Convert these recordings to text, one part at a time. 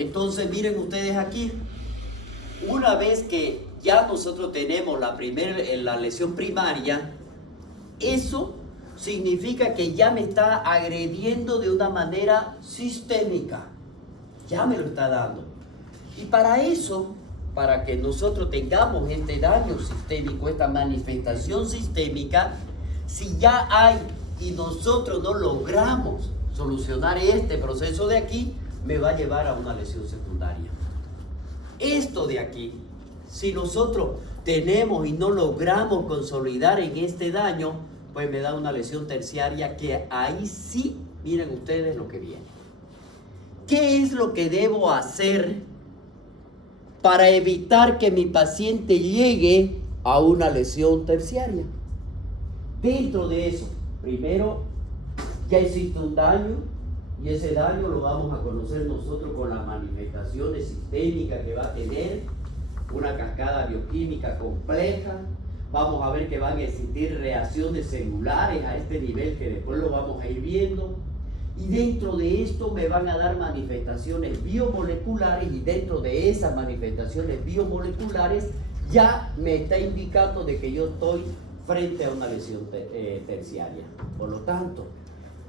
Entonces miren ustedes aquí, una vez que ya nosotros tenemos la lesión primaria, eso significa que ya me está agrediendo de una manera sistémica, ya me lo está dando. Y para eso, para que nosotros tengamos este daño sistémico, esta manifestación sistémica, si ya hay y nosotros no logramos solucionar este proceso de aquí, me va a llevar a una lesión secundaria. Esto de aquí, si nosotros tenemos y no logramos consolidar en este daño, pues me da una lesión terciaria, que ahí sí, miren ustedes lo que viene. ¿Qué es lo que debo hacer para evitar que mi paciente llegue a una lesión terciaria? Dentro de eso, primero, ya existe un daño, y ese daño lo vamos a conocer nosotros con las manifestaciones sistémicas que va a tener, una cascada bioquímica compleja. Vamos a ver que van a existir reacciones celulares a este nivel, que después lo vamos a ir viendo. Y dentro de esto me van a dar manifestaciones biomoleculares, y dentro de esas manifestaciones biomoleculares ya me está indicando de que yo estoy frente a una lesión terciaria. Por lo tanto,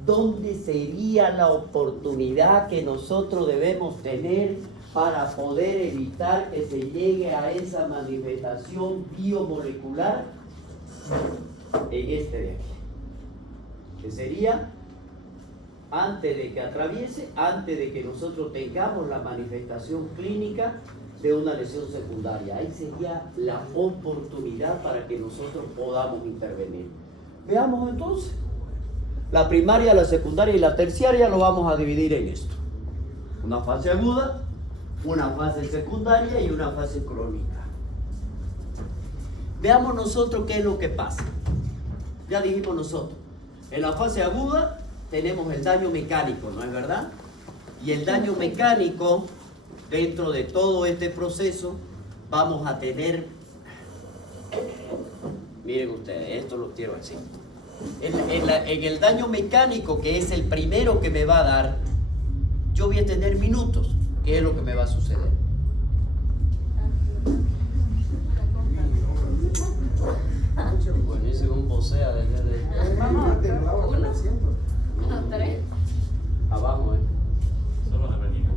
¿dónde sería la oportunidad que nosotros debemos tener para poder evitar que se llegue a esa manifestación biomolecular? En este de aquí, que sería antes de que atraviese, antes de que nosotros tengamos la manifestación clínica de una lesión secundaria. Ahí sería la oportunidad para que nosotros podamos intervenir. Veamos entonces. La primaria, la secundaria y la terciaria lo vamos a dividir en esto: una fase aguda, una fase secundaria y una fase crónica. Veamos nosotros qué es lo que pasa. Ya dijimos nosotros, en la fase aguda tenemos el daño mecánico, ¿no es verdad? Y el daño mecánico, dentro de todo este proceso, vamos a tener, miren ustedes, esto lo quiero decir. En el daño mecánico, que es el primero que me va a dar, yo voy a tener minutos. ¿Qué es lo que me va a suceder? Buenísimo, un posea desde abajo, Solo la venida.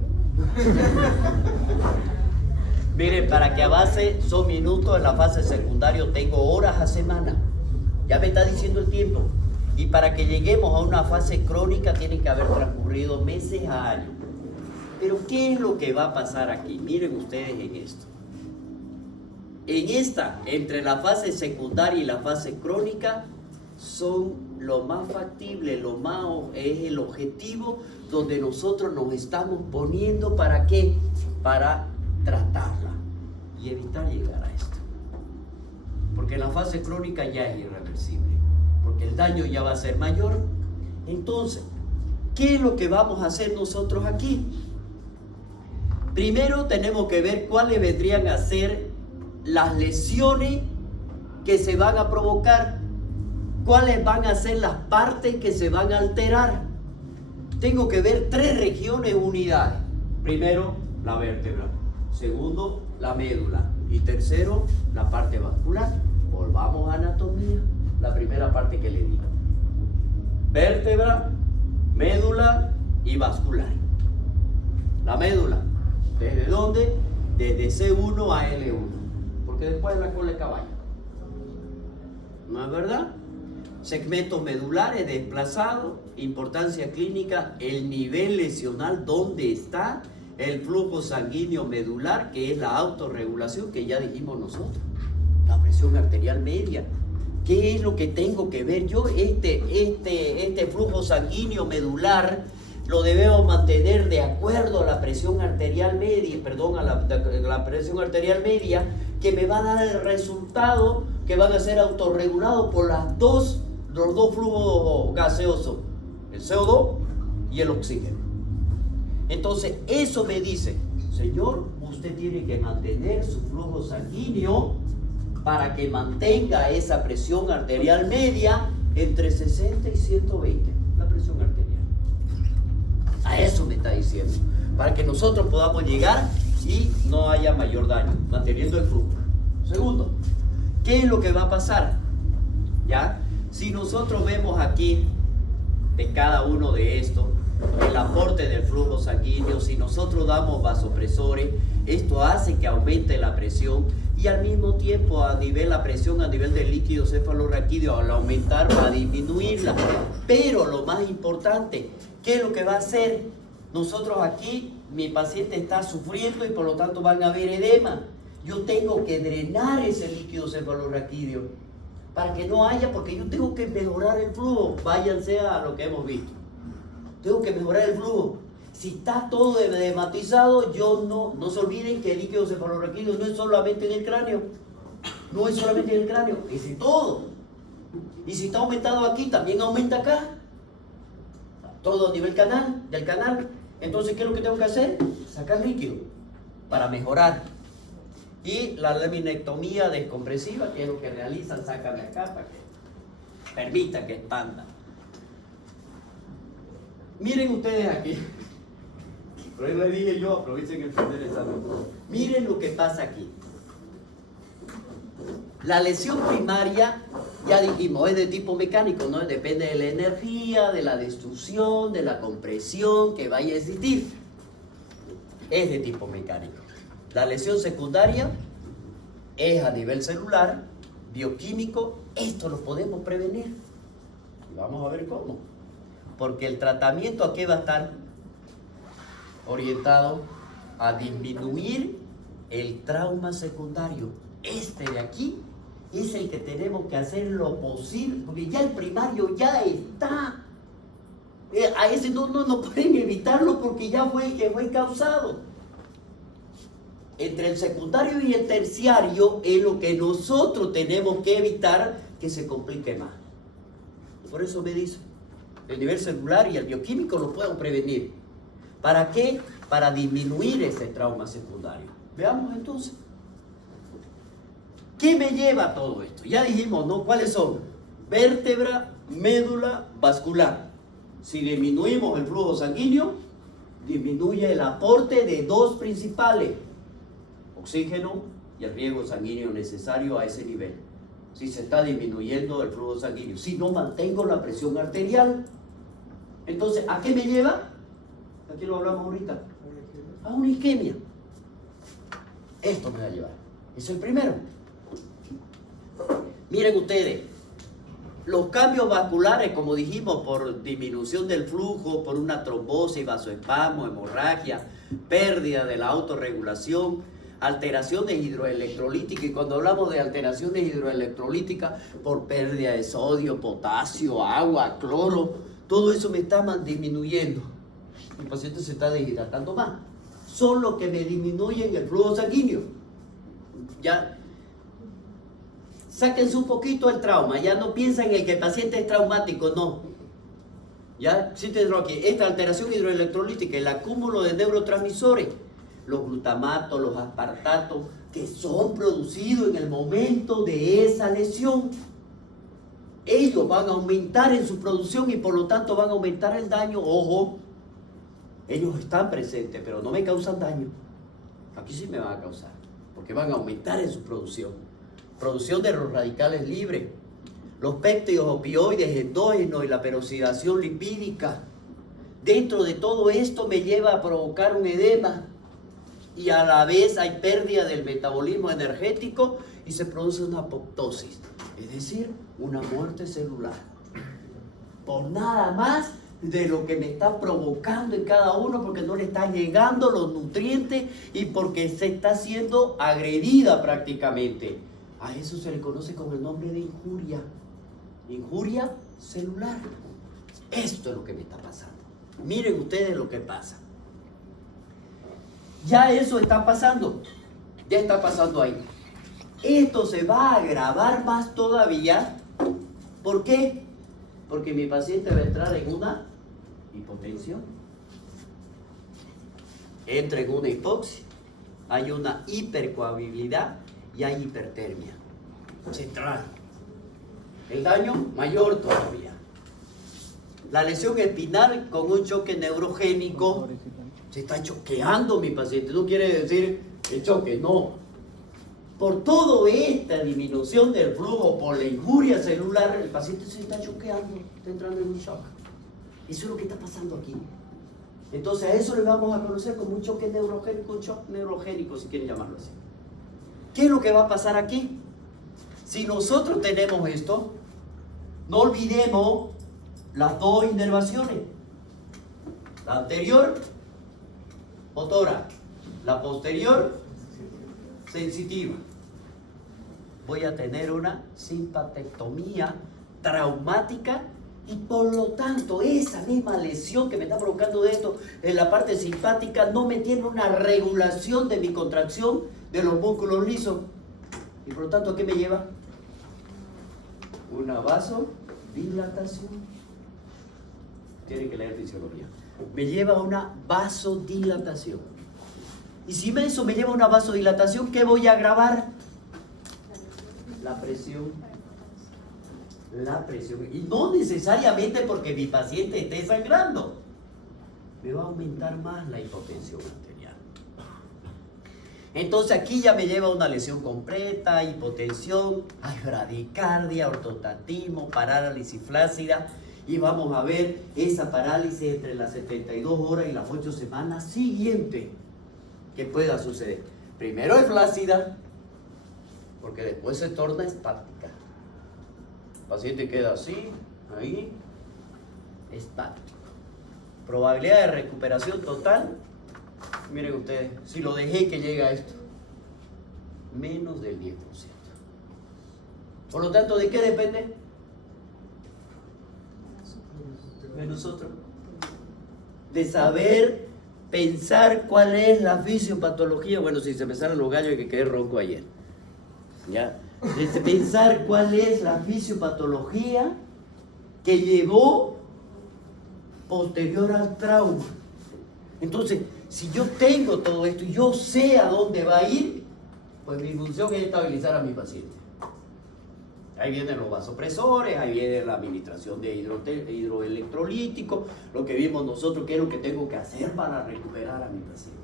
Miren, para que avance son minutos. En la fase secundaria tengo horas a semana. Ya me está diciendo el tiempo. Y para que lleguemos a una fase crónica tienen que haber transcurrido meses a años. Pero ¿qué es lo que va a pasar aquí? Miren ustedes en esto. En esta, entre la fase secundaria y la fase crónica, son lo más factible, lo más es el objetivo donde nosotros nos estamos poniendo. ¿Para qué? Para tratarla y evitar llegar a esto. Porque la fase crónica ya es irreversible, porque el daño ya va a ser mayor. Entonces, ¿qué es lo que vamos a hacer nosotros aquí? Primero tenemos que ver cuáles vendrían a ser las lesiones que se van a provocar, cuáles van a ser las partes que se van a alterar. Tengo que ver 3 regiones, unidades. Primero, la vértebra. Segundo, la médula. Y tercero, la parte vascular. Volvamos a anatomía. La primera parte que le digo: vértebra, médula y vascular. La médula, ¿desde dónde? Desde C1 a L1, porque después la cola de caballo. ¿No es verdad? Segmentos medulares desplazados, importancia clínica, el nivel lesional, dónde está, el flujo sanguíneo medular, que es la autorregulación, que ya dijimos nosotros, la presión arterial media. ¿Qué es lo que tengo que ver yo? Este flujo sanguíneo medular lo debemos mantener de acuerdo a la presión arterial media, a la presión arterial media, que me va a dar el resultado que van a ser autorregulados por los dos flujos gaseosos, el CO2 y el oxígeno. Entonces, eso me dice: señor, usted tiene que mantener su flujo sanguíneo para que mantenga esa presión arterial media entre 60 y 120, la presión arterial. A eso me está diciendo. para que nosotros podamos llegar y no haya mayor daño, manteniendo el flujo. Segundo, ¿qué es lo que va a pasar? ¿Ya? Si nosotros vemos aquí de cada uno de estos el aporte del flujo sanguíneo, si nosotros damos vasopresores, esto hace que aumente la presión y al mismo tiempo la presión a nivel del líquido cefalorraquídeo al aumentar va a disminuirla. Pero lo más importante, ¿qué es lo que va a hacer? Nosotros aquí, mi paciente está sufriendo y por lo tanto van a haber edema. Yo tengo que drenar ese líquido cefalorraquídeo para que no haya, porque yo tengo que mejorar el flujo. Váyanse a lo que hemos visto. Tengo que mejorar el flujo. Si está todo edematizado, no se olviden que el líquido cefalorraquídeo no es solamente en el cráneo. No es solamente en el cráneo, es en todo. Y si está aumentado aquí, también aumenta acá. Todo a nivel del canal. Entonces, ¿qué es lo que tengo que hacer? Sacar líquido para mejorar. Y la laminectomía descompresiva, que es lo que realizan, sacan acá para que permita que expanda. Miren ustedes aquí. Por ahí le dije yo, aprovechen el fin de examen. Miren lo que pasa aquí. La lesión primaria, ya dijimos, es de tipo mecánico, ¿no? Depende de la energía, de la destrucción, de la compresión que vaya a existir. Es de tipo mecánico. La lesión secundaria es a nivel celular, bioquímico. Esto lo podemos prevenir. Y vamos a ver cómo. Porque el tratamiento, ¿a qué va a estar? Orientado a disminuir el trauma secundario. Este de aquí es el que tenemos que hacer lo posible, porque ya el primario ya está. A ese no pueden evitarlo porque ya fue el que fue causado. Entre el secundario y el terciario es lo que nosotros tenemos que evitar que se complique más. Por eso me dice, el nivel celular y el bioquímico lo puedo prevenir. ¿Para qué? Para disminuir ese trauma secundario. Veamos entonces. ¿Qué me lleva a todo esto? Ya dijimos, ¿no? ¿Cuáles son? Vértebra, médula, vascular. Si disminuimos el flujo sanguíneo, disminuye el aporte de dos principales: oxígeno y el riego sanguíneo necesario a ese nivel. Si se está disminuyendo el flujo sanguíneo, si no mantengo la presión arterial, entonces, ¿a qué me lleva? Aquí lo hablamos ahorita. A una isquemia. Esto me va a llevar. Es el primero. Miren ustedes, los cambios vasculares, como dijimos, por disminución del flujo, por una trombosis, vasoespasmo, hemorragia, pérdida de la autorregulación, alteraciones hidroelectrolíticas, y cuando hablamos de alteraciones hidroelectrolíticas, por pérdida de sodio, potasio, agua, cloro, todo eso me está disminuyendo. El paciente se está deshidratando más. Son los que me disminuyen el flujo sanguíneo. Ya, sáquense un poquito el trauma, ya no piensan en que el paciente es traumático, no. Ya, sí tendrá aquí esta alteración hidroelectrolítica, el acúmulo de neurotransmisores, los glutamatos, los aspartatos, que son producidos en el momento de esa lesión. Ellos van a aumentar en su producción y por lo tanto van a aumentar el daño. Ojo, ellos están presentes, pero no me causan daño. Aquí sí me van a causar, porque van a aumentar en su producción. Producción de los radicales libres, los péptidos opioides endógenos y la peroxidación lipídica. Dentro de todo esto me lleva a provocar un edema y a la vez hay pérdida del metabolismo energético y se produce una apoptosis, es decir, una muerte celular. Por nada más de lo que me está provocando en cada uno, porque no le están llegando los nutrientes y porque se está siendo agredida prácticamente. A eso se le conoce con el nombre de injuria. Injuria celular. Esto es lo que me está pasando. Miren ustedes lo que pasa. Ya eso está pasando. Ya está pasando ahí. Esto se va a agravar más todavía. ¿Por qué? Porque mi paciente va a entrar en una hipotensión. Entra en una hipoxia. Hay una hipercoagulabilidad y hay hipertermia central. El daño mayor todavía. La lesión espinal con un choque neurogénico Se está choqueando mi paciente. No quiere decir el choque, no. Por toda esta disminución del flujo, por la injuria celular, el paciente se está choqueando, está entrando en un shock. Eso es lo que está pasando aquí. Entonces a eso le vamos a conocer como un choque neurogénico, un shock neurogénico, si quieren llamarlo así. ¿Qué es lo que va a pasar aquí? Si nosotros tenemos esto, no olvidemos las dos inervaciones. La anterior, motora. La posterior, sensitiva. Voy a tener una simpatectomía traumática y por lo tanto esa misma lesión que me está provocando esto en la parte simpática no me tiene una regulación de mi contracción de los músculos lisos. Y por lo tanto, ¿a qué me lleva? Una vasodilatación. Tienen que leer fisiología. Me lleva a una vasodilatación. Y si eso me lleva a una vasodilatación, ¿qué voy a agravar? La presión. La presión. Y no necesariamente porque mi paciente esté sangrando. Me va a aumentar más la hipotensión arterial. Entonces aquí ya me lleva a una lesión completa, hipotensión, hay bradicardia, ortostatismo, parálisis flácida. Y vamos a ver esa parálisis entre las 72 horas y las 8 semanas siguientes que pueda suceder. Primero es flácida, porque después se torna estática. El paciente queda así, ahí, estático. Probabilidad de recuperación total, miren ustedes, si lo dejé que llegue a esto, menos del 10%. Por lo tanto, ¿de qué depende? De nosotros. De saber pensar cuál es la fisiopatología. Bueno, si se me salen los gallos que quedé ronco ayer. ¿Ya? De pensar cuál es la fisiopatología que llevó posterior al trauma. Entonces, si yo tengo todo esto y yo sé a dónde va a ir, pues mi función es estabilizar a mi paciente. Ahí vienen los vasopresores, ahí viene la administración de hidroelectrolítico, lo que vimos nosotros, qué es lo que tengo que hacer para recuperar a mi paciente.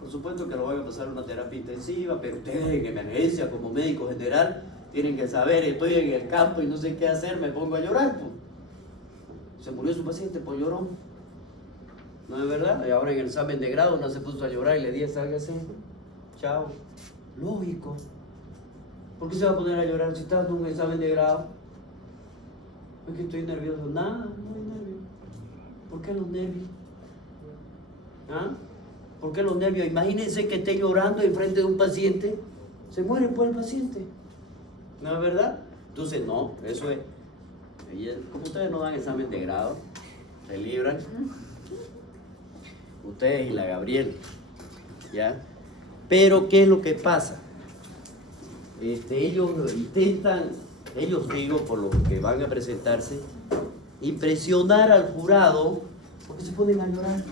Por supuesto que lo van a pasar una terapia intensiva, pero ustedes en emergencia, como médico general, tienen que saber, estoy en el campo y no sé qué hacer, me pongo a llorar. Pues. Se murió su paciente, pues lloró. ¿No es verdad? Y ahora en el examen de grado no se puso a llorar y le dije, sálgase, chao. Lógico. ¿Por qué se va a poner a llorar si está dando un examen de grado? Es que estoy nervioso. Nada, no hay nervios. ¿Por qué los nervios? ¿Ah? ¿Por qué los nervios? Imagínense que esté llorando en frente de un paciente. Se muere por el paciente. ¿No es verdad? Entonces, no, eso es. Como ustedes no dan examen de grado, se libran. Ustedes y la Gabriel. ¿Ya? Pero, ¿qué es lo que pasa? Ellos intentan, digo, por lo que van a presentarse, impresionar al jurado porque se ponen a llorar.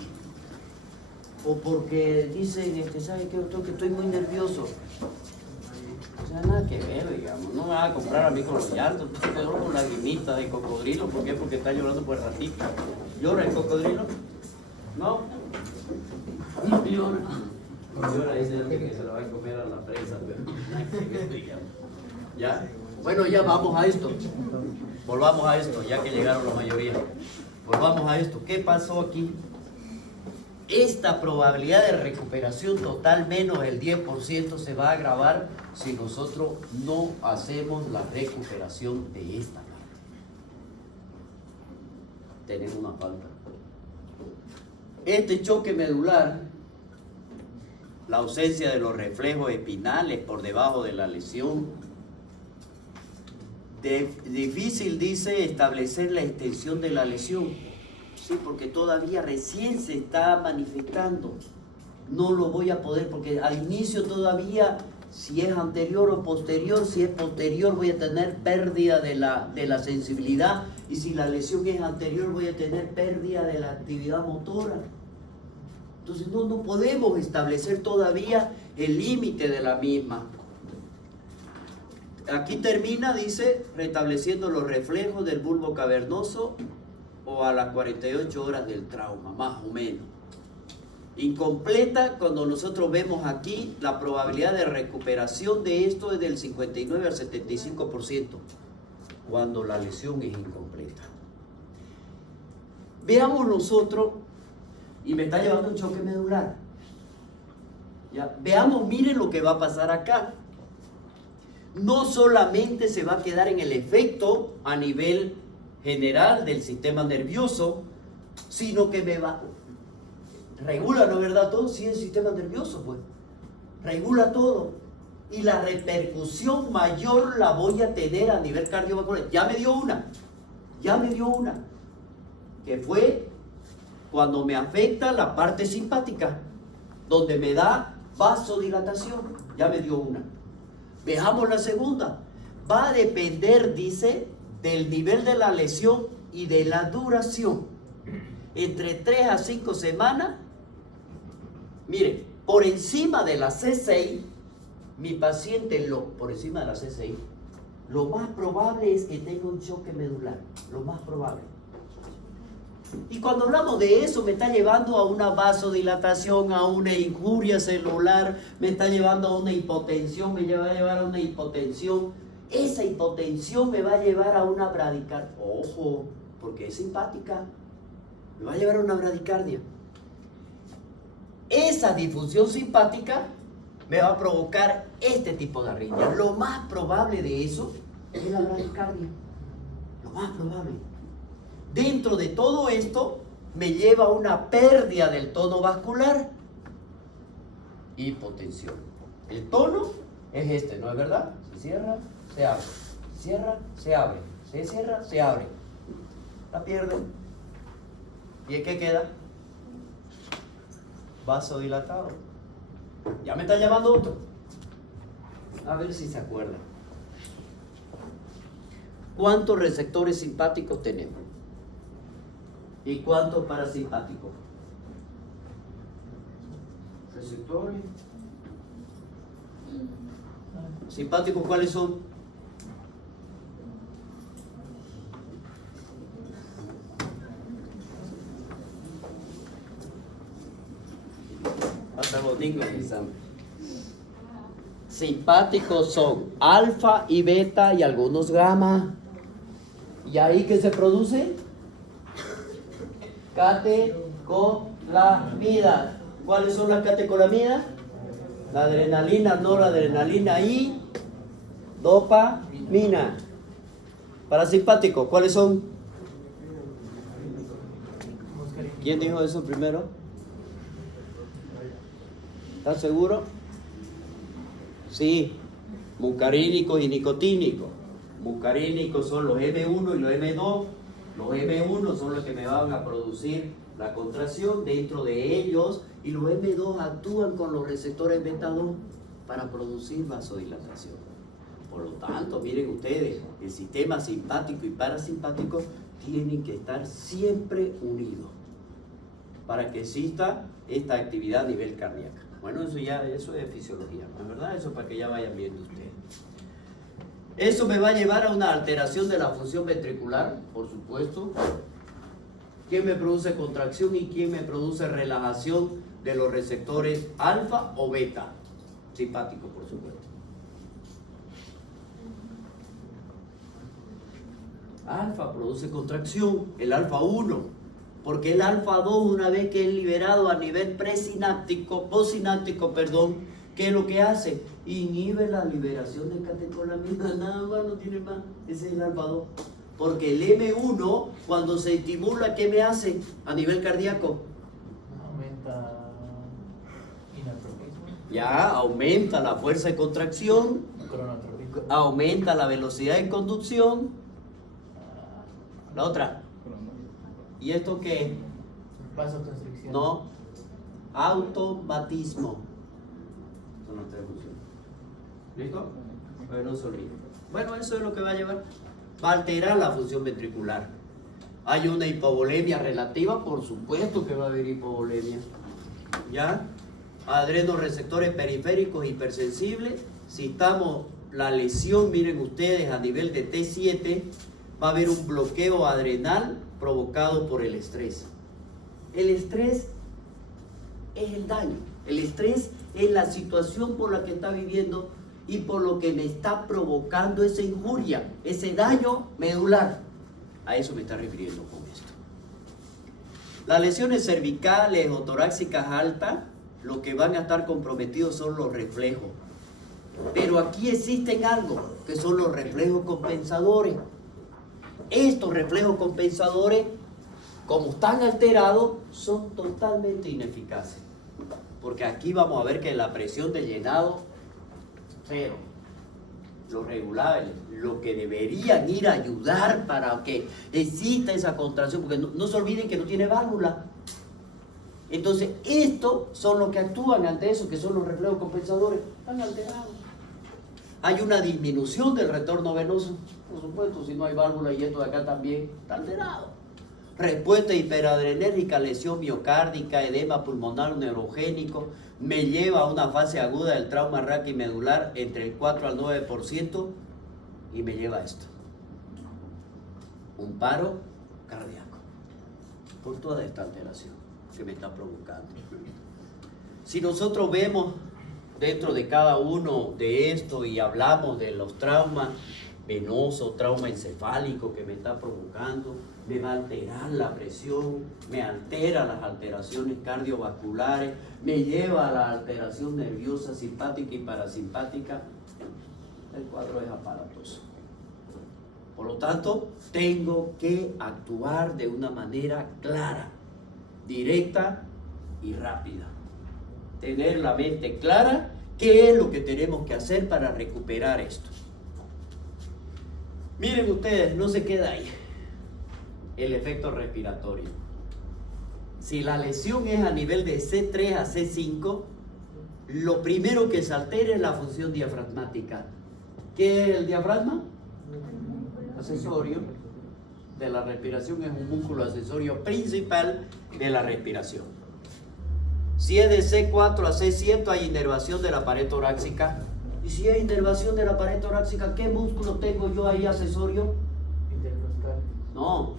O porque dicen, ¿sabe qué, doctor? Que estoy muy nervioso. O sea, nada que ver, digamos. No me va a comprar a mí con los llantos, quedó con lagrimitas de cocodrilo. ¿Por qué? Porque está llorando por el ratito. ¿Llora el cocodrilo? No. No llora. Llora, dice que se lo va a comer a la presa. Pero... ¿Ya? Bueno, ya vamos a esto. Volvamos a esto, ya que llegaron la mayoría. Volvamos a esto. ¿Qué pasó aquí? Esta probabilidad de recuperación total menos el 10% se va a agravar si nosotros no hacemos la recuperación de esta parte. Tenemos una falta. Este choque medular, la ausencia de los reflejos espinales por debajo de la lesión, difícil, dice, establecer la extensión de la lesión. Sí, porque todavía recién se está manifestando. No lo voy a poder, porque al inicio todavía, si es anterior o posterior, si es posterior voy a tener pérdida de la sensibilidad, y si la lesión es anterior voy a tener pérdida de la actividad motora. Entonces no podemos establecer todavía el límite de la misma. Aquí termina, dice, restableciendo los reflejos del bulbo cavernoso o a las 48 horas del trauma, más o menos. Incompleta, cuando nosotros vemos aquí, la probabilidad de recuperación de esto es del 59 al 75%, cuando la lesión es incompleta. Veamos nosotros, y me está llevando un choque medular. ¿Ya? Veamos, miren lo que va a pasar acá. No solamente se va a quedar en el efecto a nivel general del sistema nervioso, sino que me va... Regula, ¿no es verdad? Todo, sí, el sistema nervioso, pues. Regula todo. Y la repercusión mayor la voy a tener a nivel cardiovascular. Ya me dio una. Que fue cuando me afecta la parte simpática, donde me da vasodilatación. Ya me dio una. Veamos la segunda. Va a depender, dice, del nivel de la lesión y de la duración. Entre 3 a 5 semanas. Mire, por encima de la C6, mi paciente, por encima de la C6, lo más probable es que tenga un choque medular. Lo más probable. Y cuando hablamos de eso, me está llevando a una vasodilatación, a una injuria celular, me está llevando a una hipotensión, me va a llevar a una hipotensión. Esa hipotensión me va a llevar a una bradicardia. Ojo, porque es simpática. Me va a llevar a una bradicardia. Esa disfunción simpática me va a provocar este tipo de arritmia. Lo más probable de eso es la bradicardia. Lo más probable. Dentro de todo esto me lleva a una pérdida del tono vascular. Hipotensión. El tono es este, ¿no es verdad? Se cierra, se abre. Cierra, se abre. Se cierra, se abre. La pierdo. ¿Y en qué queda? Vasodilatado. Ya me está llamando otro. A ver si se acuerdan. ¿Cuántos receptores simpáticos tenemos? ¿Y cuántos parasimpáticos? Receptores. ¿Simpáticos cuáles son? Simpáticos son alfa y beta y algunos gamma. ¿Y ahí qué se produce? Catecolamidas. ¿Cuáles son las catecolamidas? La adrenalina, noradrenalina y dopamina. Parasimpáticos, ¿cuáles son? ¿Quién dijo eso primero? ¿Estás seguro? Sí, muscarínicos y nicotínicos. Muscarínicos son los M1 y los M2. Los M1 son los que me van a producir la contracción dentro de ellos, y los M2 actúan con los receptores beta 2 para producir vasodilatación. Por lo tanto, miren ustedes, el sistema simpático y parasimpático tienen que estar siempre unidos para que exista esta actividad a nivel cardíaco. Bueno, eso es fisiología, ¿no es verdad? Eso para que ya vayan viendo ustedes. Eso me va a llevar a una alteración de la función ventricular, por supuesto. ¿Quién me produce contracción y quién me produce relajación de los receptores alfa o beta? Simpático, por supuesto. Alfa produce contracción, el alfa 1, porque el alfa 2, una vez que es liberado a nivel presináptico, postsináptico, ¿qué es lo que hace? Inhibe la liberación de catecolaminas, nada más, no tiene más. Ese es el alfa 2. Porque el M1, cuando se estimula, ¿qué me hace a nivel cardíaco? Aumenta inatropismo. Ya, aumenta la fuerza de contracción, Cronotropismo. aumenta la velocidad de conducción. La otra. ¿Y esto qué es? Vasoconstricción. No, automatismo. Son las tres funciones. ¿Listo? Bueno, no se olviden. Bueno, eso es lo que va a llevar. Va a alterar la función ventricular. Hay una hipovolemia relativa, por supuesto que va a haber hipovolemia. ¿Ya? Adrenoreceptores periféricos hipersensibles. Si estamos la lesión, miren ustedes, a nivel de T7, va a haber un bloqueo adrenal provocado por el estrés. El estrés es el daño. El estrés es la situación por la que está viviendo y por lo que me está provocando esa injuria, ese daño medular. A eso me está refiriendo con esto. Las lesiones cervicales o torácicas altas, lo que van a estar comprometidos son los reflejos. Pero aquí existen algo, que son los reflejos compensadores. Estos reflejos compensadores, como están alterados, son totalmente ineficaces. Porque aquí vamos a ver que la presión de llenado, cero. Los regulables, lo que deberían ir a ayudar para que exista esa contracción, porque no se olviden que no tiene válvula. Entonces, estos son los que actúan ante eso, que son los reflejos compensadores, están alterados. Hay una disminución del retorno venoso, por supuesto, si no hay válvula, y esto de acá también está alterado. Respuesta hiperadrenérgica, lesión miocárdica, edema pulmonar neurogénico, me lleva a una fase aguda del trauma raquimedular entre el 4 al 9% y me lleva a esto. Un paro cardíaco por toda esta alteración que me está provocando. Si nosotros vemos dentro de cada uno de esto y hablamos de los traumas venosos, trauma encefálico que me está provocando, me va a alterar la presión, me altera las alteraciones cardiovasculares, me lleva a la alteración nerviosa simpática y parasimpática, el cuadro es aparatoso. Por lo tanto, tengo que actuar de una manera clara, directa y rápida. Tener la mente clara, qué es lo que tenemos que hacer para recuperar esto. Miren ustedes, no se queda ahí el efecto respiratorio. Si la lesión es a nivel de C3 a C5, lo primero que se altera es la función diafragmática. ¿Qué es el diafragma? Accesorio de la respiración, es un músculo accesorio principal de la respiración. Si es de C4 a C7 hay inervación de la pared torácica. Y si hay inervación de la pared torácica, ¿qué músculo tengo yo ahí accesorio? Intercostal. No.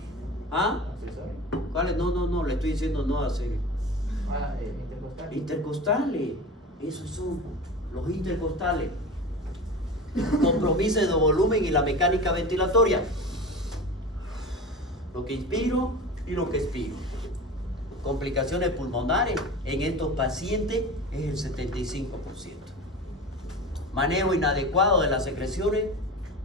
¿Ah? Accesorio. ¿Cuáles? No, le estoy diciendo no a serio. Intercostal. Intercostales. Esos son los intercostales. Compromiso de volumen y la mecánica ventilatoria. Lo que inspiro y lo que expiro. Complicaciones pulmonares en estos pacientes es el 75%. Manejo inadecuado de las secreciones.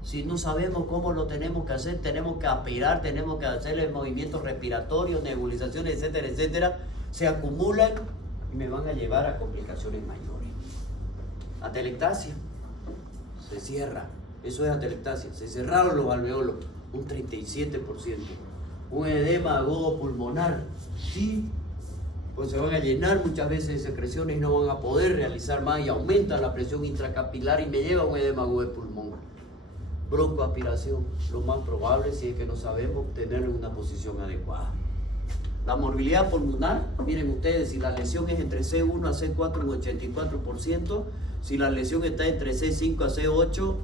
Si no sabemos cómo lo tenemos que hacer, tenemos que aspirar, tenemos que hacer movimientos respiratorios, nebulizaciones, etcétera, etcétera, se acumulan y me van a llevar a complicaciones mayores. Atelectasia, se cierra, eso es atelectasia, se cerraron los alveolos, un 37%. Un edema agudo pulmonar, sí, pues se van a llenar muchas veces de secreciones y no van a poder realizar más y aumenta la presión intracapilar y me lleva a un edema agudo de pulmón. Broncoaspiración, lo más probable si es que no sabemos tenerlo en una posición adecuada. La morbilidad pulmonar, miren ustedes, si la lesión es entre C1 a C4 en 84%, si la lesión está entre C5 a C8,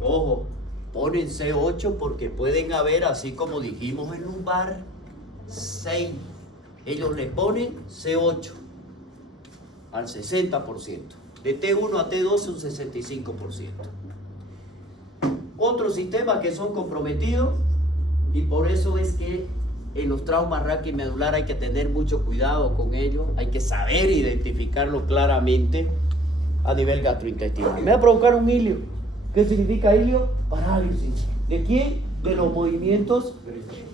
ojo, ponen C8 porque pueden haber, así como dijimos en lumbar, 6. Ellos le ponen C8 al 60%. De T1 a T12 un 65%. Otros sistemas que son comprometidos y por eso es que en los traumas raquimedular hay que tener mucho cuidado con ellos, hay que saber identificarlo claramente a nivel gastrointestinal. Me va a provocar un hilio. ¿Qué significa hilio? Parálisis. ¿De quién? De los movimientos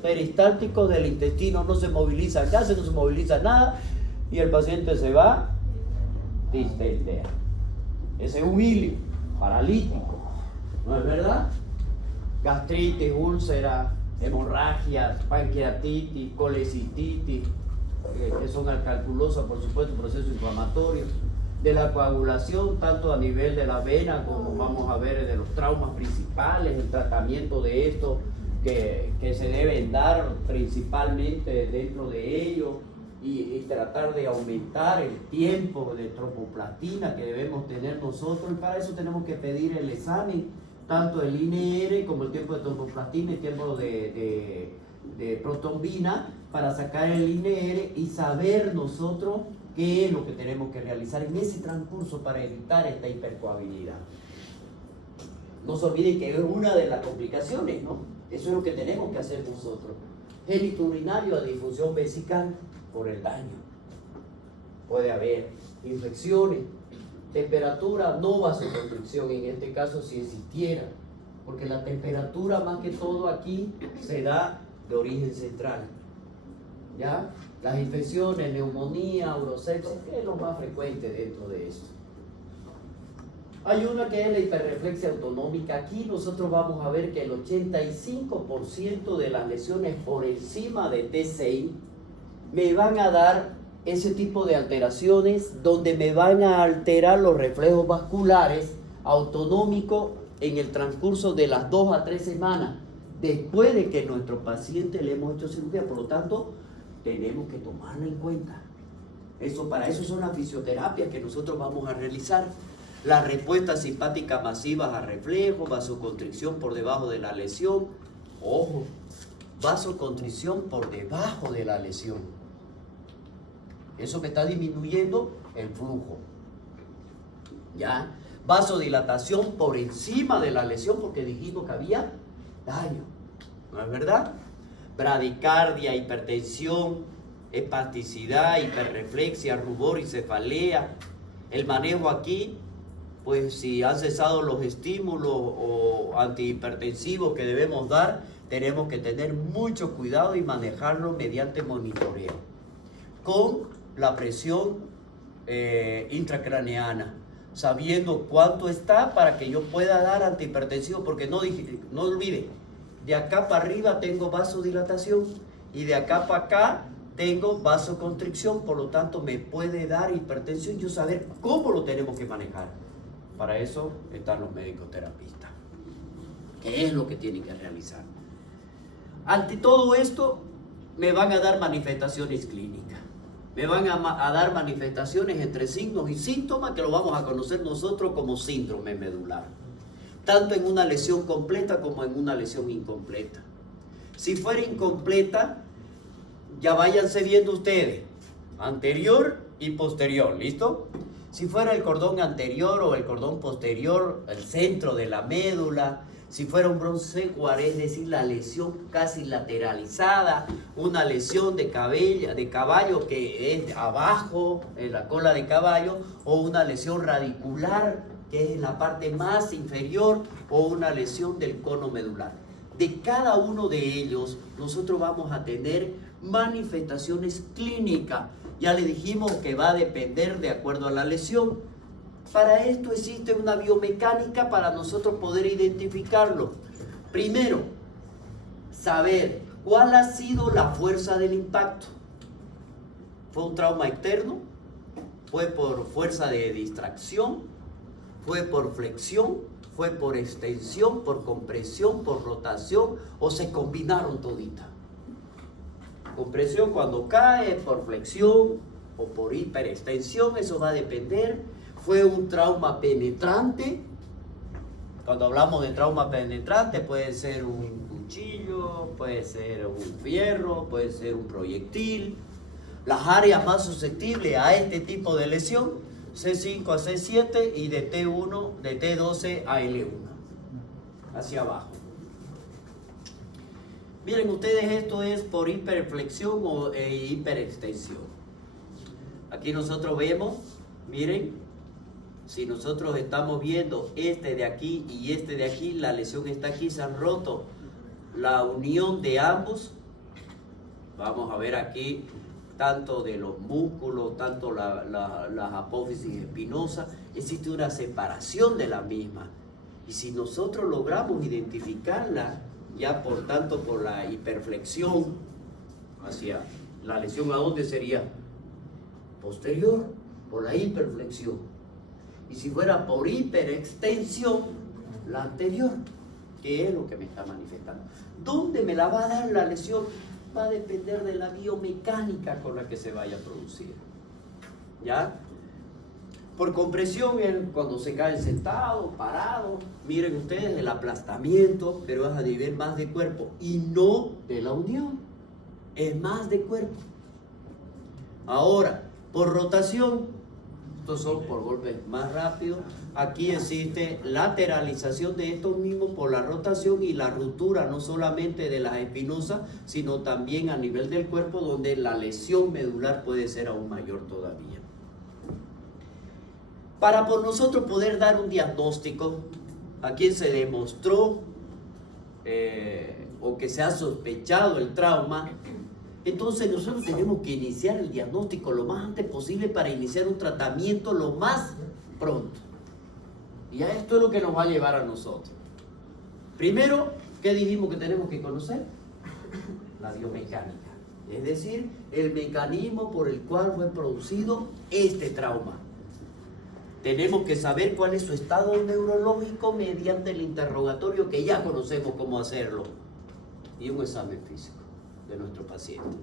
peristálticos del intestino. No se moviliza casi, no se moviliza nada y el paciente se va distendea. Ese es un hilio paralítico, ¿no es verdad? Gastritis, úlcera, hemorragias, pancreatitis, colecistitis, que son alcalculosas, por supuesto, procesos inflamatorios. De la coagulación, tanto a nivel de la vena como vamos a ver de los traumas principales, el tratamiento de esto que se deben dar principalmente dentro de ello y tratar de aumentar el tiempo de tromboplastina que debemos tener nosotros y para eso tenemos que pedir el examen, tanto el INR como el tiempo de tromboplastina y el tiempo de protombina para sacar el INR y saber nosotros ¿Qué es lo que tenemos que realizar en ese transcurso para evitar esta hipercoagulabilidad? No se olviden que es una de las complicaciones, ¿no? Eso es lo que tenemos que hacer nosotros. Gélito urinario a disfunción vesical por el daño. Puede haber infecciones, temperatura, no vasoconstricción en este caso si existiera, porque la temperatura más que todo aquí se da de origen central. ¿Ya? Las infecciones, neumonía, urosepsis, que es lo más frecuente dentro de esto. Hay una que es la hiperreflexia autonómica. Aquí nosotros vamos a ver que el 85% de las lesiones por encima de T6 me van a dar ese tipo de alteraciones donde me van a alterar los reflejos vasculares autonómicos en el transcurso de las 2 a 3 semanas después de que nuestro paciente le hemos hecho cirugía. Por lo tanto, tenemos que tomarla en cuenta. Para eso son las fisioterapias que nosotros vamos a realizar. Las respuestas simpáticas masivas a reflejo, vasoconstricción por debajo de la lesión. Ojo, vasoconstricción por debajo de la lesión. Eso me está disminuyendo el flujo. ¿Ya? Vasodilatación por encima de la lesión porque dijimos que había daño. ¿No es verdad? Bradicardia, hipertensión, espasticidad, hiperreflexia, rubor y cefalea. El manejo aquí, pues si han cesado los estímulos o antihipertensivos que debemos dar, tenemos que tener mucho cuidado y manejarlo mediante monitoreo. Con la presión intracraneana, sabiendo cuánto está para que yo pueda dar antihipertensivo, porque no olvide, de acá para arriba tengo vasodilatación y de acá para acá tengo vasoconstricción, por lo tanto me puede dar hipertensión. Yo saber cómo lo tenemos que manejar. Para eso están los médicos terapistas. ¿Qué es lo que tienen que realizar? Ante todo esto me van a dar manifestaciones clínicas. Me van a dar manifestaciones entre signos y síntomas que lo vamos a conocer nosotros como síndrome medular. Tanto en una lesión completa como en una lesión incompleta. Si fuera incompleta, ya váyanse viendo ustedes, anterior y posterior, ¿listo? Si fuera el cordón anterior o el cordón posterior, el centro de la médula, si fuera un broncequar, es decir, la lesión casi lateralizada, una lesión de caballo que es abajo, en la cola de caballo, o una lesión radicular, que es en la parte más inferior, o una lesión del cono medular. De cada uno de ellos, nosotros vamos a tener manifestaciones clínicas. Ya le dijimos que va a depender de acuerdo a la lesión. Para esto existe una biomecánica para nosotros poder identificarlo. Primero, saber cuál ha sido la fuerza del impacto. ¿Fue un trauma externo? ¿Fue por fuerza de distracción? ¿Fue por flexión? ¿Fue por extensión? ¿Por compresión? ¿Por rotación? ¿O se combinaron toditas? Compresión cuando cae, por flexión o por hiperextensión, eso va a depender. Fue un trauma penetrante. Cuando hablamos de trauma penetrante puede ser un cuchillo, puede ser un fierro, puede ser un proyectil. Las áreas más susceptibles a este tipo de lesión, C5 a C7 y de T1, de T12 a L1, hacia abajo. Miren ustedes, esto es por hiperflexión o hiperextensión. Aquí nosotros vemos, miren, si nosotros estamos viendo este de aquí y este de aquí, la lesión está aquí, se han roto la unión de ambos. Vamos a ver aquí, tanto de los músculos, tanto las apófisis espinosas, existe una separación de la misma. Y si nosotros logramos identificarla, ya por tanto por la hiperflexión hacia la lesión, ¿a dónde sería? Posterior, por la hiperflexión. Y si fuera por hiperextensión, la anterior, que es lo que me está manifestando. ¿Dónde me la va a dar la lesión? Va a depender de la biomecánica con la que se vaya a producir. ¿Ya? Por compresión, cuando se cae sentado, parado, miren ustedes el aplastamiento, pero es a nivel más de cuerpo y no de la unión, es más de cuerpo. Ahora, por rotación. Estos son por golpes más rápidos. Aquí existe lateralización de estos mismos por la rotación y la ruptura no solamente de las espinosas, sino también a nivel del cuerpo, donde la lesión medular puede ser aún mayor todavía. Para por nosotros poder dar un diagnóstico a quien se demostró o que se ha sospechado el trauma, entonces nosotros tenemos que iniciar el diagnóstico lo más antes posible para iniciar un tratamiento lo más pronto. Y a esto es lo que nos va a llevar a nosotros. Primero, ¿qué dijimos que tenemos que conocer? La biomecánica. Es decir, el mecanismo por el cual fue producido este trauma. Tenemos que saber cuál es su estado neurológico mediante el interrogatorio que ya conocemos cómo hacerlo. Y un examen físico de nuestro paciente.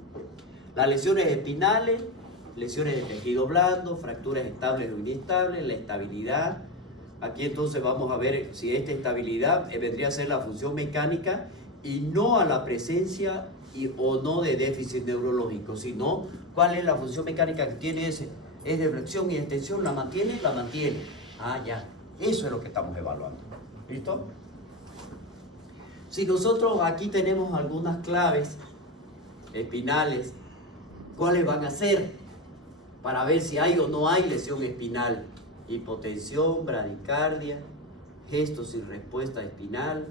Las lesiones espinales, lesiones de tejido blando, fracturas estables o inestables, la estabilidad. Aquí entonces vamos a ver si esta estabilidad vendría a ser la función mecánica y no a la presencia o no de déficit neurológico, sino cuál es la función mecánica que tiene ese. Es de flexión y extensión, ¿la mantiene? La mantiene. Ah, ya. Eso es lo que estamos evaluando. ¿Listo? Si nosotros aquí tenemos algunas claves espinales, ¿cuáles van a ser? Para ver si hay o no hay lesión espinal. Hipotensión, bradicardia, gestos sin respuesta espinal,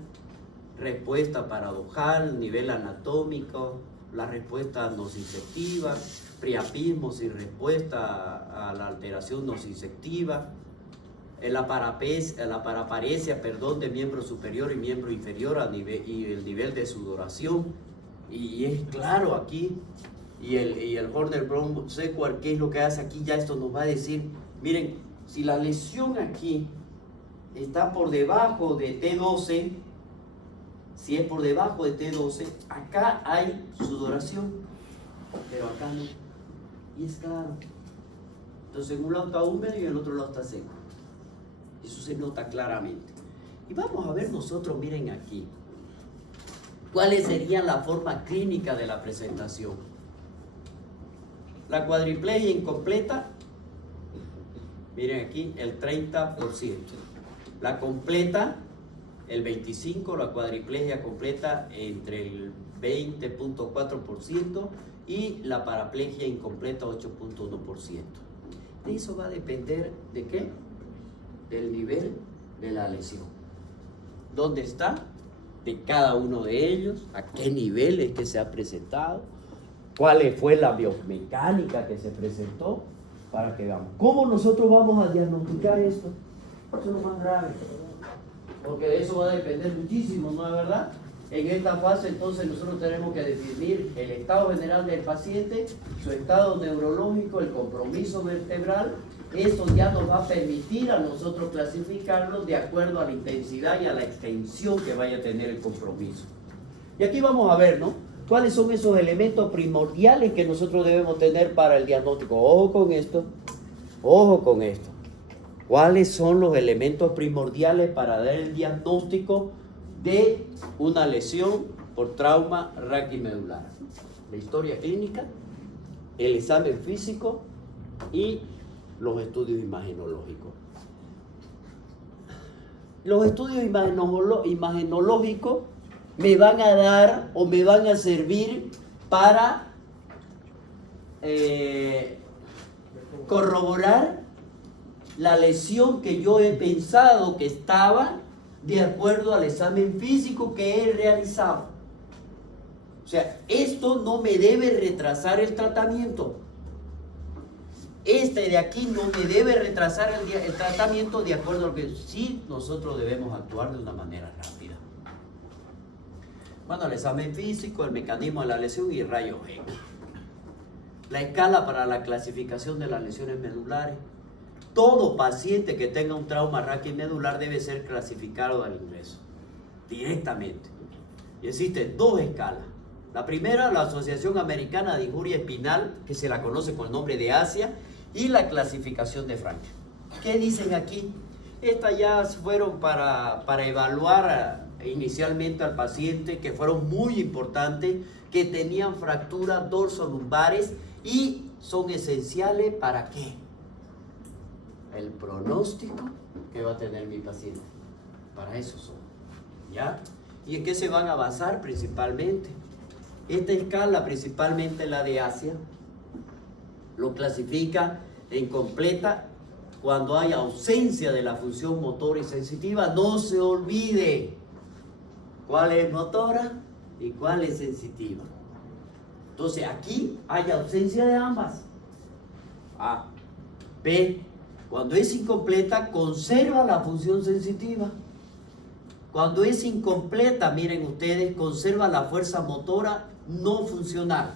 respuesta paradojal, nivel anatómico, la respuesta nociceptiva, priapismo sin respuesta a la alteración nociceptiva, la paraparesia de miembro superior y miembro inferior y el nivel de sudoración. Y es claro aquí, y el Horner-Brown Sequard, ¿qué es lo que hace aquí? Ya esto nos va a decir, miren, si la lesión aquí está por debajo de T12, si es por debajo de T12, acá hay sudoración, pero acá no. Y es claro. Entonces en un lado está húmedo y en el otro lado está seco. Eso se nota claramente. Y vamos a ver nosotros, miren aquí, ¿cuáles serían la forma clínica de la presentación? La cuadriplegia incompleta, miren aquí, el 30%. La completa, el 25%, la cuadriplegia completa entre el 20.4% y la paraplegia incompleta 8.1%. De eso va a depender ¿de qué? Del nivel de la lesión. ¿Dónde está? De cada uno de ellos, a qué nivel es que se ha presentado, cuál fue la biomecánica que se presentó, para que veamos. ¿Cómo nosotros vamos a diagnosticar esto? Eso es lo más grave, porque de eso va a depender muchísimo, ¿no es verdad? En esta fase entonces nosotros tenemos que definir el estado general del paciente, su estado neurológico, el compromiso vertebral. Eso ya nos va a permitir a nosotros clasificarlos de acuerdo a la intensidad y a la extensión que vaya a tener el compromiso. Y aquí vamos a ver, ¿no? ¿Cuáles son esos elementos primordiales que nosotros debemos tener para el diagnóstico? Ojo con esto, ojo con esto. ¿Cuáles son los elementos primordiales para dar el diagnóstico de una lesión por trauma raquimedular? La historia clínica, el examen físico y los estudios imagenológicos. Los estudios imagenológicos me van a dar o me van a servir para corroborar la lesión que yo he pensado que estaba de acuerdo al examen físico que he realizado. O sea, esto no me debe retrasar el tratamiento. Este de aquí no me debe retrasar el tratamiento de acuerdo a lo que sí nosotros debemos actuar de una manera rápida. Bueno, el examen físico, el mecanismo de la lesión y el rayo X. La escala para la clasificación de las lesiones medulares. Todo paciente que tenga un trauma raquimedular debe ser clasificado al ingreso, directamente. Y existen dos escalas. La primera, la Asociación Americana de Injuria Espinal, que se la conoce con el nombre de ASIA, y la clasificación de Franklin. ¿Qué dicen aquí? Estas ya fueron para evaluar inicialmente al paciente, que fueron muy importantes, que tenían fracturas dorsolumbares y son esenciales ¿para qué? El pronóstico que va a tener mi paciente. Para eso son. ¿Ya? ¿Y en qué se van a basar principalmente? Esta escala, principalmente la de Asia, lo clasifica en completa cuando hay ausencia de la función motora y sensitiva. No se olvide cuál es motora y cuál es sensitiva. Entonces aquí hay ausencia de ambas. A. B. Cuando es incompleta, conserva la función sensitiva. Cuando es incompleta, miren ustedes, conserva la fuerza motora no funcional.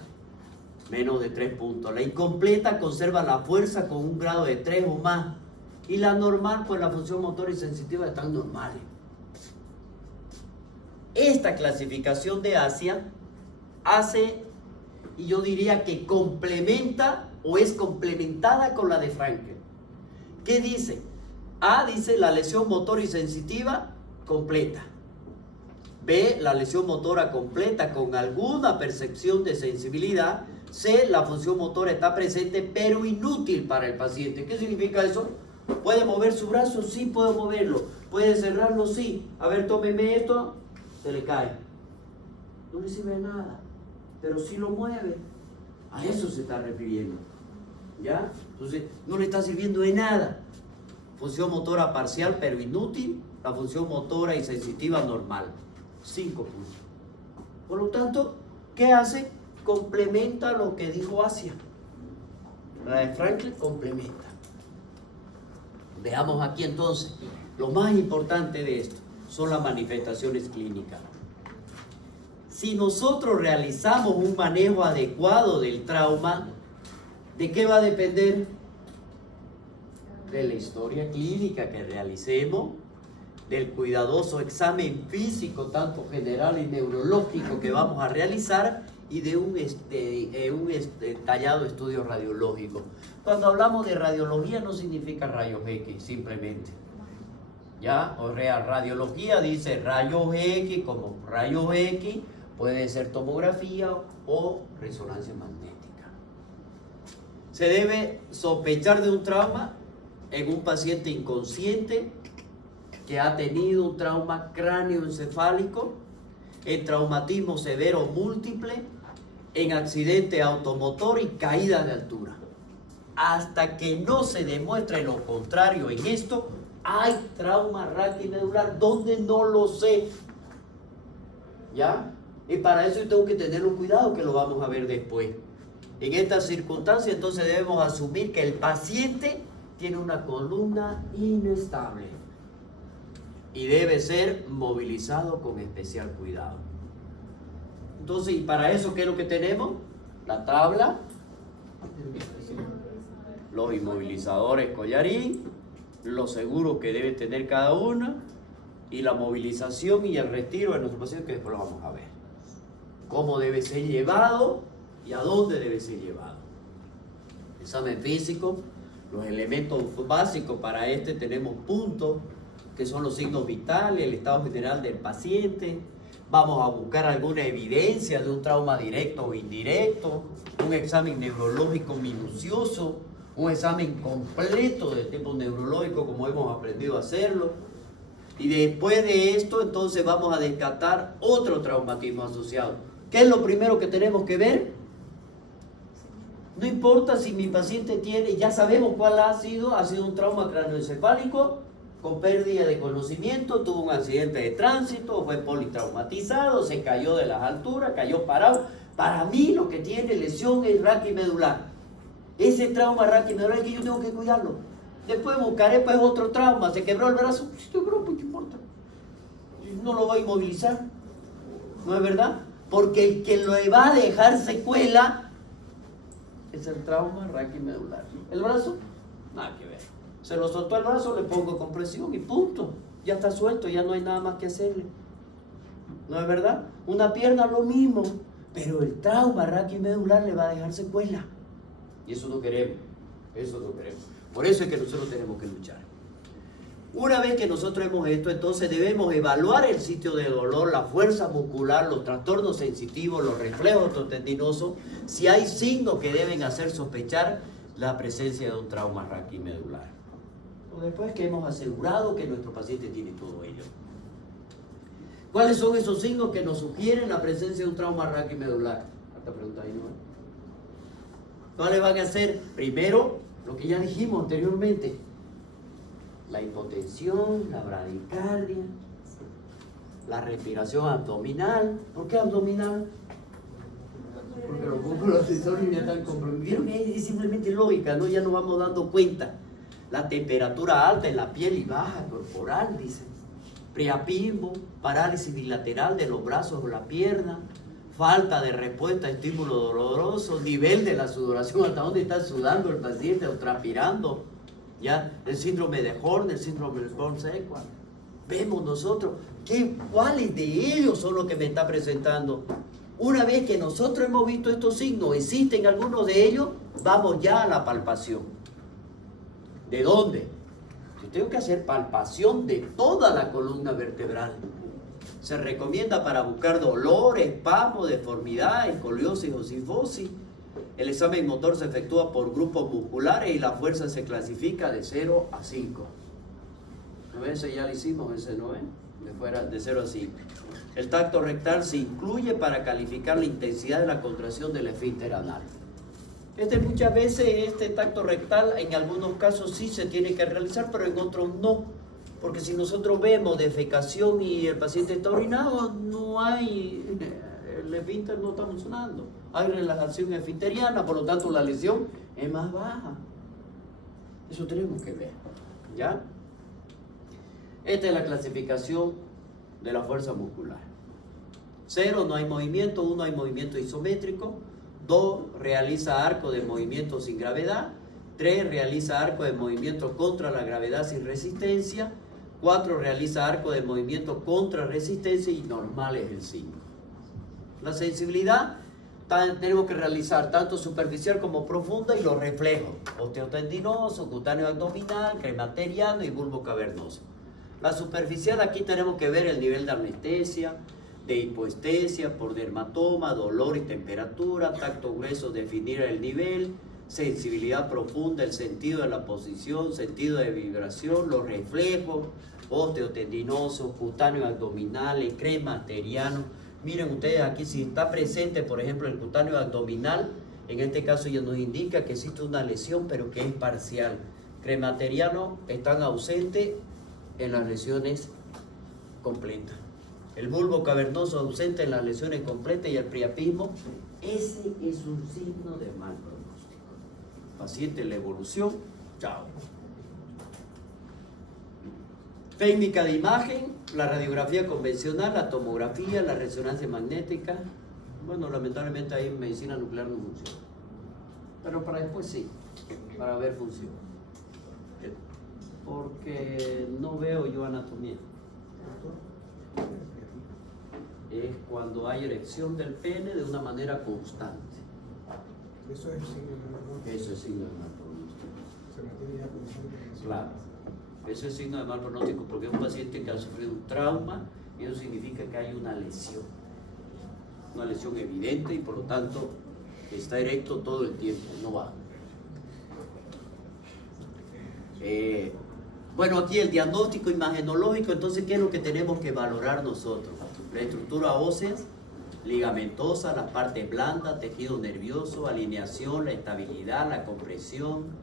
Menos de 3 puntos. La incompleta conserva la fuerza con un grado de 3 o más. Y la normal, pues la función motora y sensitiva están normales. Esta clasificación de Asia hace, y yo diría que complementa o es complementada con la de Frankel. ¿Qué dice? A dice la lesión motora y sensitiva completa. B, la lesión motora completa con alguna percepción de sensibilidad. C, la función motora está presente pero inútil para el paciente. ¿Qué significa eso? ¿Puede mover su brazo? Sí, puedo moverlo. ¿Puede cerrarlo? Sí. A ver, tómeme esto. Se le cae. No le sirve de nada, pero sí lo mueve. A eso se está refiriendo. ¿Ya? Entonces, no le está sirviendo de nada. Función motora parcial pero inútil. La función motora y sensitiva normal. 5 puntos. Por lo tanto, ¿qué hace? Complementa lo que dijo Asia. La de Franklin complementa. Veamos aquí entonces. Lo más importante de esto son las manifestaciones clínicas. Si nosotros realizamos un manejo adecuado del trauma, ¿de qué va a depender? De la historia clínica que realicemos, del cuidadoso examen físico, tanto general y neurológico que vamos a realizar, y de un detallado estudio radiológico. Cuando hablamos de radiología no significa rayos X, simplemente. ¿Ya? O sea, radiología dice rayos X, como rayos X, puede ser tomografía o resonancia magnética. Se debe sospechar de un trauma en un paciente inconsciente que ha tenido un trauma cráneoencefálico, en traumatismo severo múltiple, en accidente automotor y caída de altura. Hasta que no se demuestre lo contrario en esto, hay trauma raquimedular donde no lo sé. ¿Ya? Y para eso tengo que tener un cuidado que lo vamos a ver después. En estas circunstancias entonces debemos asumir que el paciente tiene una columna inestable y debe ser movilizado con especial cuidado. Entonces, y para eso, ¿qué es lo que tenemos? La tabla, los inmovilizadores collarín, los seguros que debe tener cada uno y la movilización y el retiro de nuestro paciente, que después lo vamos a ver. Cómo debe ser llevado y a dónde debe ser llevado. Examen físico, los elementos básicos para este tenemos puntos, que son los signos vitales, el estado general del paciente. Vamos a buscar alguna evidencia de un trauma directo o indirecto, un examen neurológico minucioso, un examen completo de tipo neurológico como hemos aprendido a hacerlo. Y después de esto, entonces vamos a descartar otro traumatismo asociado. ¿Qué es lo primero que tenemos que ver? No importa si mi paciente tiene, ya sabemos cuál ha sido un trauma craneoencefálico con pérdida de conocimiento, tuvo un accidente de tránsito, fue politraumatizado, se cayó de las alturas, cayó parado. Para mí lo que tiene lesión es raquimedular. Ese trauma raquimedular es que yo tengo que cuidarlo. Después buscaré pues otro trauma, se quebró el brazo, se quebró, pues qué importa. No lo voy a inmovilizar, ¿no es verdad? Porque el que lo va a dejar secuela es el trauma raquimedular. El brazo, nada que ver. Se lo soltó el brazo, le pongo compresión y punto. Ya está suelto, ya no hay nada más que hacerle. ¿No es verdad? Una pierna lo mismo, pero el trauma raquimedular le va a dejar secuela. Y eso no queremos, eso no queremos. Por eso es que nosotros tenemos que luchar. Una vez que nosotros hemos esto, entonces debemos evaluar el sitio de dolor, la fuerza muscular, los trastornos sensitivos, los reflejos osteotendinosos, si hay signos que deben hacer sospechar la presencia de un trauma raquimedular. O después que hemos asegurado que nuestro paciente tiene todo ello. ¿Cuáles son esos signos que nos sugieren la presencia de un trauma raquimedular? Esta pregunta ahí, ¿no? ¿Cuáles van a ser? Primero, lo que ya dijimos anteriormente. La hipotensión, la bradicardia, la respiración abdominal. ¿Por qué abdominal? Porque los músculos accesorios ya están comprometidos. Es simplemente lógica, ¿no? Ya nos vamos dando cuenta. La temperatura alta en la piel y baja corporal, dice. Priapismo, parálisis bilateral de los brazos o la pierna, falta de respuesta a estímulo doloroso, nivel de la sudoración, hasta dónde está sudando el paciente o transpirando. Ya, el síndrome de Horn, el síndrome de Horn-Sequard. Vemos nosotros cuáles de ellos son los que me está presentando. Una vez que nosotros hemos visto estos signos, existen algunos de ellos, vamos ya a la palpación. ¿De dónde? Yo tengo que hacer palpación de toda la columna vertebral. Se recomienda para buscar dolor, espasmo, deformidad, escoliosis o cifosis. El examen motor se efectúa por grupos musculares y la fuerza se clasifica de 0 a 5. ¿No? Ese ya lo hicimos, ese no es, de 0 a 5. El tacto rectal se incluye para calificar la intensidad de la contracción del esfínter anal. Muchas veces este tacto rectal en algunos casos sí se tiene que realizar, pero en otros no. Porque si nosotros vemos defecación y el paciente está orinado, no hay, el esfínter no está funcionando. Hay relajación esfinteriana, por lo tanto la lesión es más baja. Eso tenemos que ver, ¿ya? Esta es la clasificación de la fuerza muscular. 0, no hay movimiento. 1, hay movimiento isométrico. 2, realiza arco de movimiento sin gravedad. 3, realiza arco de movimiento contra la gravedad sin resistencia. 4, realiza arco de movimiento contra resistencia y normal es el 5. La sensibilidad tenemos que realizar tanto superficial como profunda y los reflejos, osteotendinoso, cutáneo abdominal, cremateriano y bulbo cavernoso. La superficial, aquí tenemos que ver el nivel de anestesia, de hipoestesia, por dermatoma, dolor y temperatura, tacto grueso, definir el nivel, sensibilidad profunda, el sentido de la posición, sentido de vibración, los reflejos, osteotendinoso, cutáneo abdominal, cremateriano. Miren ustedes aquí, si está presente, por ejemplo, el cutáneo abdominal, en este caso ya nos indica que existe una lesión, pero que es parcial. Cremateriano están ausentes en las lesiones completas. El bulbo cavernoso ausente en las lesiones completas y el priapismo, ese es un signo de mal pronóstico. Paciente en la evolución, chao. Técnica de imagen, la radiografía convencional, la tomografía, la resonancia magnética. Bueno, lamentablemente ahí en medicina nuclear no funciona. Pero para después sí, para ver función. Porque no veo yo anatomía. Es cuando hay erección del pene de una manera constante. Eso es signo de mal pronóstico. Eso es signo de mal pronóstico. Se mantiene ya constante. Claro. Eso es signo de mal pronóstico porque es un paciente que ha sufrido un trauma y eso significa que hay una lesión evidente y por lo tanto está erecto todo el tiempo, no baja. Bueno, aquí el diagnóstico imagenológico, entonces, ¿qué es lo que tenemos que valorar nosotros? La estructura ósea, ligamentosa, la parte blanda, tejido nervioso, alineación, la estabilidad, la compresión.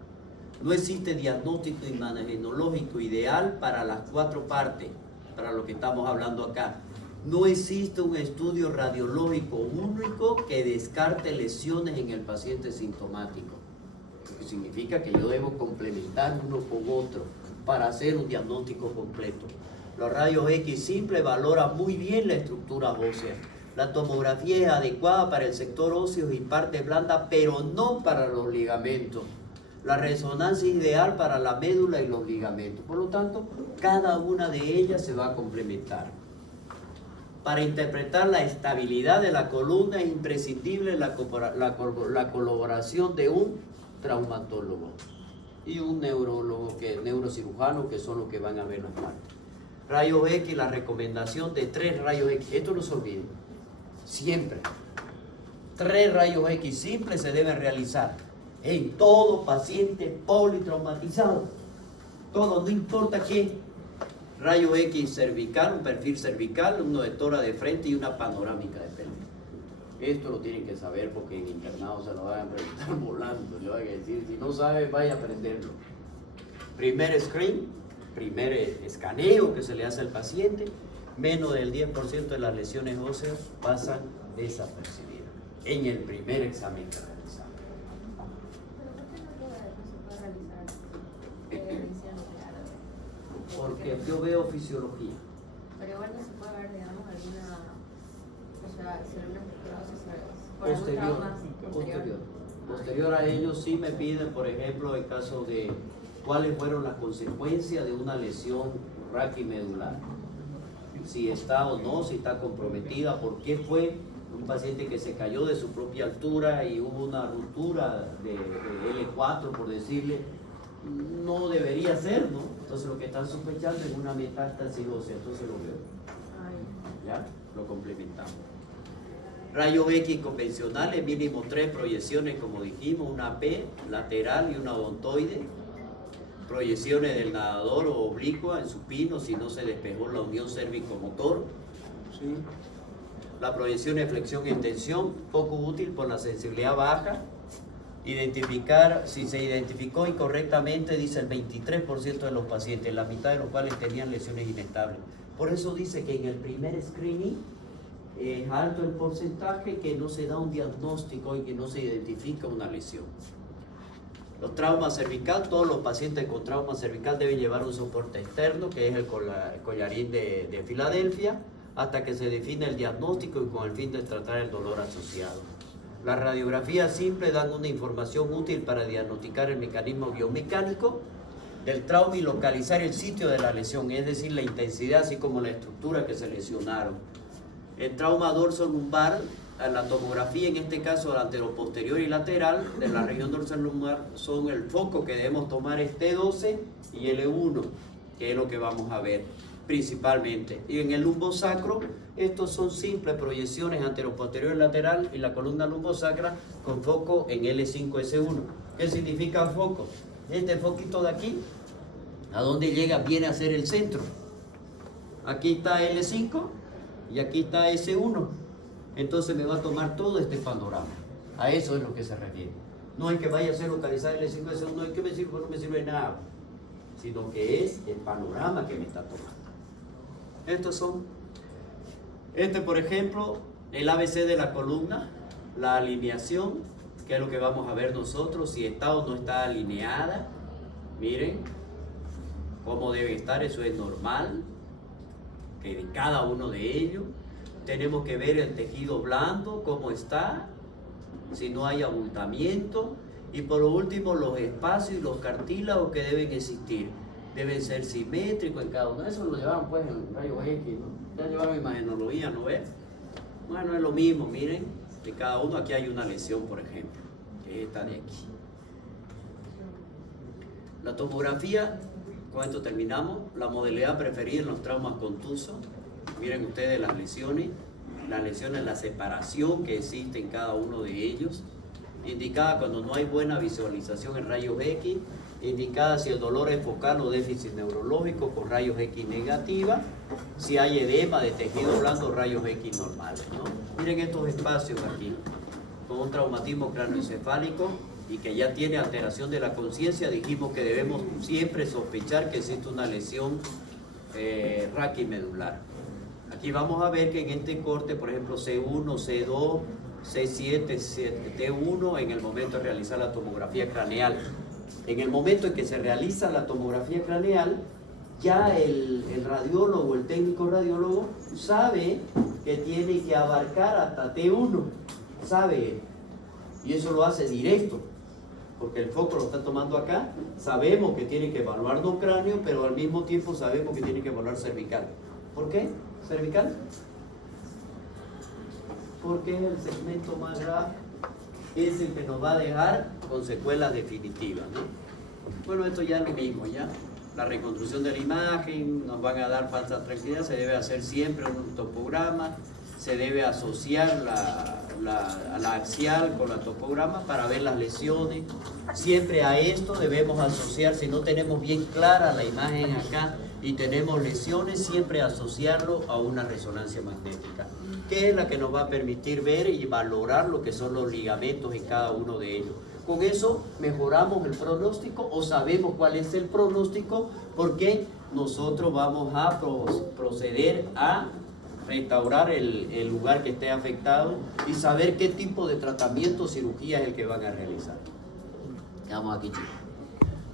No existe diagnóstico imagenológico ideal para las 4 partes, para lo que estamos hablando acá. No existe un estudio radiológico único que descarte lesiones en el paciente sintomático. Lo que significa que yo debo complementar uno con otro para hacer un diagnóstico completo. Los rayos X simples valoran muy bien la estructura ósea. La tomografía es adecuada para el sector óseo y parte blanda, pero no para los ligamentos. La resonancia es ideal para la médula y los ligamentos. Por lo tanto, cada una de ellas se va a complementar. Para interpretar la estabilidad de la columna es imprescindible la colaboración de un traumatólogo. y un neurólogo, neurocirujano, que son los que van a ver las partes. Rayos X, la recomendación de 3 rayos X, esto no se olvide, siempre. 3 rayos X simples se deben realizar en todo paciente politraumatizado. Todo, no importa qué. Rayo X cervical, un perfil cervical, uno de tora de frente y una panorámica de pelvis. Esto lo tienen que saber porque en internado se lo van a preguntar volando. Le van a decir, si no sabe, vaya a aprenderlo. Primer screen, primer escaneo que se le hace al paciente, menos del 10% de las lesiones óseas pasan desapercibidas en el primer examen que realizamos. Porque yo veo fisiología. Pero igual no se puede ver, digamos, alguna, o sea, si alguna por algún trauma Posterior a ello sí me piden, por ejemplo, el caso de cuáles fueron las consecuencias de una lesión raquimedular. Si está o no, si está comprometida, por qué fue un paciente que se cayó de su propia altura y hubo una ruptura de L4, por decirle, no debería ser, ¿no? Entonces lo que están sospechando es una metástasis ósea, entonces lo veo. ¿Ya? Lo complementamos. Rayo X convencionales, mínimo 3 proyecciones, como dijimos, una P lateral y una odontoide. Proyecciones del nadador o oblicua en supino si no se despejó la unión cérvico-motor. ¿Sí? La proyección de flexión y extensión, poco útil por la sensibilidad baja. Identificar, si se identificó incorrectamente, dice el 23% de los pacientes, la mitad de los cuales tenían lesiones inestables. Por eso dice que en el primer screening es alto el porcentaje que no se da un diagnóstico y que no se identifica una lesión. Los traumas cervical, todos los pacientes con trauma cervical deben llevar un soporte externo, que es el collarín de Filadelfia, hasta que se define el diagnóstico y con el fin de tratar el dolor asociado. Las radiografías simples dan una información útil para diagnosticar el mecanismo biomecánico del trauma y localizar el sitio de la lesión, es decir, la intensidad, así como la estructura que se lesionaron. El trauma dorso-lumbar, la tomografía, en este caso la anteroposterior y lateral de la región dorsal lumbar, son el foco que debemos tomar, es T12 y L1, que es lo que vamos a ver principalmente. Y en el lumbosacro, estos son simples proyecciones anteroposterior y lateral y la columna lumbosacra con foco en L5S1. ¿Qué significa foco? Este foquito de aquí, a donde llega, viene a ser el centro. Aquí está L5 y aquí está S1. Entonces me va a tomar todo este panorama. A eso es lo que se refiere. No es que vaya a ser localizar L5, S1, no es que me sirve, no me sirve nada, sino que es el panorama que me está tomando. Estos son, por ejemplo, el ABC de la columna, la alineación, que es lo que vamos a ver nosotros, si está o no está alineada. Miren cómo debe estar, eso es normal, que de cada uno de ellos. Tenemos que ver el tejido blando, cómo está, si no hay abultamiento. Y por último, los espacios y los cartílagos que deben existir. Deben ser simétricos en cada uno. Eso lo llevaron pues en rayos X, ¿no? Ya llevaron imagenología, ¿no ves? Bueno, es lo mismo, miren, de cada uno. Aquí hay una lesión, por ejemplo, que es esta de aquí. La tomografía, con esto terminamos. La modalidad preferida en los traumas contusos. Miren ustedes las lesiones, la separación que existe en cada uno de ellos. Indicada cuando no hay buena visualización en rayos X, indicada si el dolor es focal o déficit neurológico con rayos X negativa, si hay edema de tejido blando, rayos X normales, ¿no? Miren estos espacios aquí, con un traumatismo cráneoencefálico y que ya tiene alteración de la conciencia. Dijimos que debemos siempre sospechar que existe una lesión raquimedular. Aquí vamos a ver que en este corte, por ejemplo, C1, C2, C7, T1, en el momento de realizar la tomografía craneal. En el momento en que se realiza la tomografía craneal, ya el radiólogo, el técnico radiólogo, sabe que tiene que abarcar hasta T1, sabe, y eso lo hace directo, porque el foco lo está tomando acá. Sabemos que tiene que evaluar no cráneo, pero al mismo tiempo sabemos que tiene que evaluar cervical. ¿Por qué? ¿Cervical? Porque es el segmento más grave, es el que nos va a dejar con secuelas definitivas, ¿no? Bueno, esto ya es lo mismo, ya. La reconstrucción de la imagen, nos van a dar falsa tranquilidad, se debe hacer siempre un topograma, se debe asociar la axial con la topograma para ver las lesiones. Siempre a esto debemos asociar, si no tenemos bien clara la imagen acá y tenemos lesiones, siempre asociarlo a una resonancia magnética, que es la que nos va a permitir ver y valorar lo que son los ligamentos en cada uno de ellos. Con eso mejoramos el pronóstico o sabemos cuál es el pronóstico, porque nosotros vamos a proceder a restaurar el lugar que esté afectado y saber qué tipo de tratamiento o cirugía es el que van a realizar. Quedamos aquí, chicos.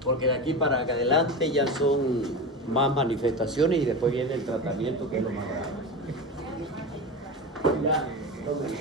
Porque de aquí para adelante ya son más manifestaciones y después viene el tratamiento, que es lo más grave. Ya, entonces.